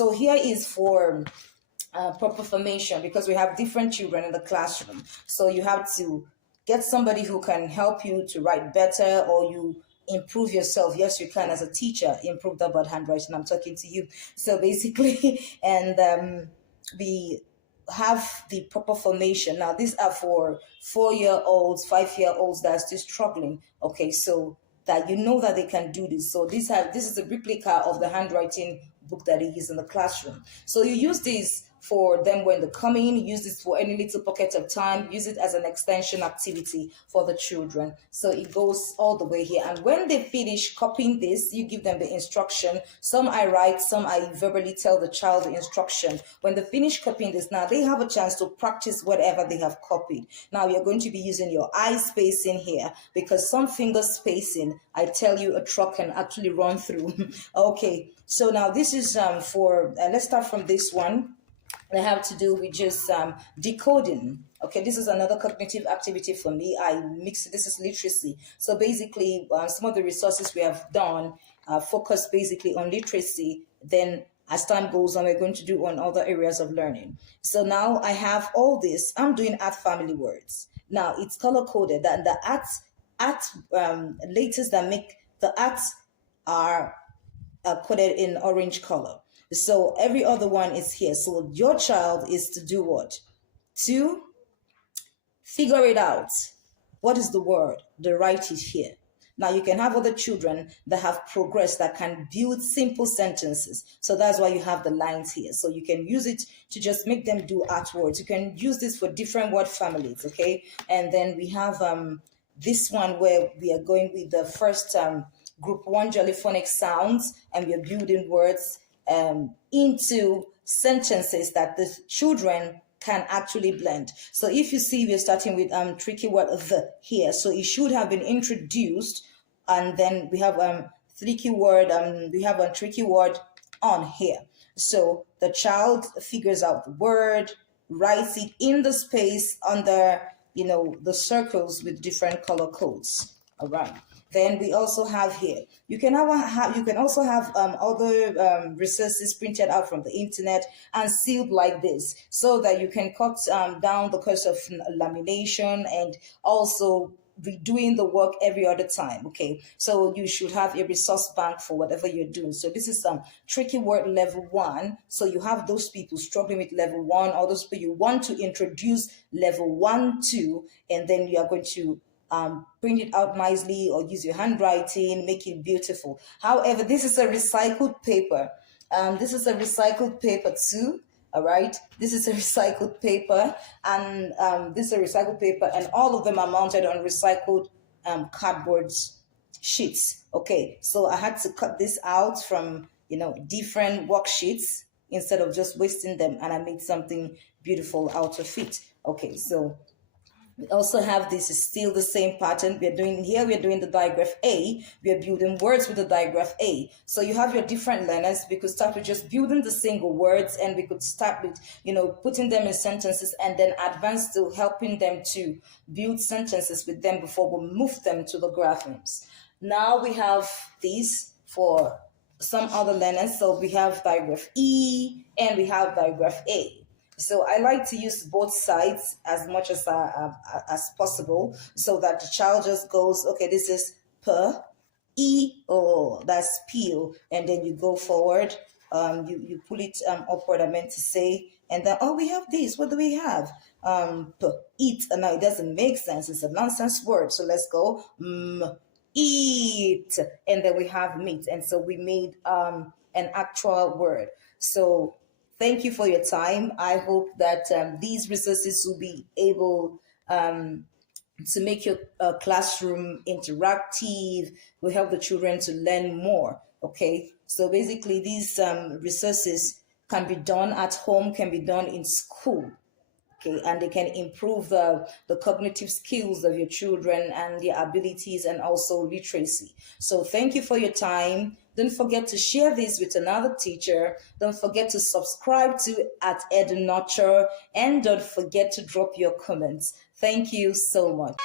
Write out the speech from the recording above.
So here is for proper formation, because we have different children in the classroom. So you have to get somebody who can help you to write better, or you improve yourself. Yes, you can, as a teacher, improve about handwriting. I'm talking to you. So basically, and we have the proper formation. Now, these are for 4-year-olds, 5-year-olds that are still struggling. Okay, so that you know that they can do this. So this is a replica of the handwriting book that they use in the classroom. So you use this for them when they come in, use this for any little pocket of time, use it as an extension activity for the children. So it goes all the way here. And when they finish copying this, you give them the instruction. Some I write, some I verbally tell the child the instruction. When they finish copying this, now they have a chance to practice whatever they have copied. Now you're going to be using your eye spacing here, because some finger spacing, I tell you, a truck can actually run through. Okay, so now this is for, let's start from this one. They have to do with just decoding. Okay, this is another cognitive activity for me. I mix it. This is literacy. So basically, some of the resources we have done focus basically on literacy. Then as time goes on, we're going to do on other areas of learning. So now I have all this. I'm doing art family words. Now it's color coded, and the art letters that make the arts are coded in orange color. So every other one is here. So your child is to do what? To figure it out. What is the word? The write it here. Now you can have other children that have progressed, that can build simple sentences. So that's why you have the lines here. So you can use it to just make them do art words. You can use this for different word families, okay? And then we have this one where we are going with the first group 1 jollyphonic sounds, and we are building words into sentences that the children can actually blend. So if you see, we're starting with tricky word the here. So it should have been introduced, and then we have tricky word, we have a tricky word on here. So the child figures out the word, writes it in the space under, you know, the circles with different color codes. All right. Then we also have here, you can also have other resources printed out from the internet and sealed like this, so that you can cut down the cost of lamination and also redoing the work every other time. Okay, so you should have a resource bank for whatever you're doing. So this is some tricky word level 1. So you have those people struggling with level 1, or those people you want to introduce level 1 to, and then you are going to print it out nicely, or use your handwriting, make it beautiful. However, this is a recycled paper. This is a recycled paper too. All right, this is a recycled paper, and this is a recycled paper, and all of them are mounted on recycled cardboard sheets. Okay, so I had to cut this out from, you know, different worksheets instead of just wasting them, and I made something beautiful out of it. Okay, so we also have, this is still the same pattern. We're doing the digraph A. We are building words with the digraph A. So you have your different learners. We could start with just building the single words, and we could start with, you know, putting them in sentences, and then advance to helping them to build sentences with them before we move them to the graphemes. Now we have these for some other learners. So we have digraph E and we have digraph A. So I like to use both sides as much as possible, so that the child just goes, okay, this is P, E, O, that's peel, and then you go forward, you pull it upward, I meant to say, and then, oh, we have this, what do we have? P, eat, and now it doesn't make sense, it's a nonsense word, so let's go, eat, and then we have meat, and so we made an actual word. So thank you for your time. I hope that these resources will be able to make your classroom interactive, will help the children to learn more. Okay, so basically these resources can be done at home, can be done in school. Okay, and they can improve the cognitive skills of your children and their abilities, and also literacy. So thank you for your time. Don't forget to share this with another teacher. Don't forget to subscribe to @EduNurture, and don't forget to drop your comments. Thank you so much.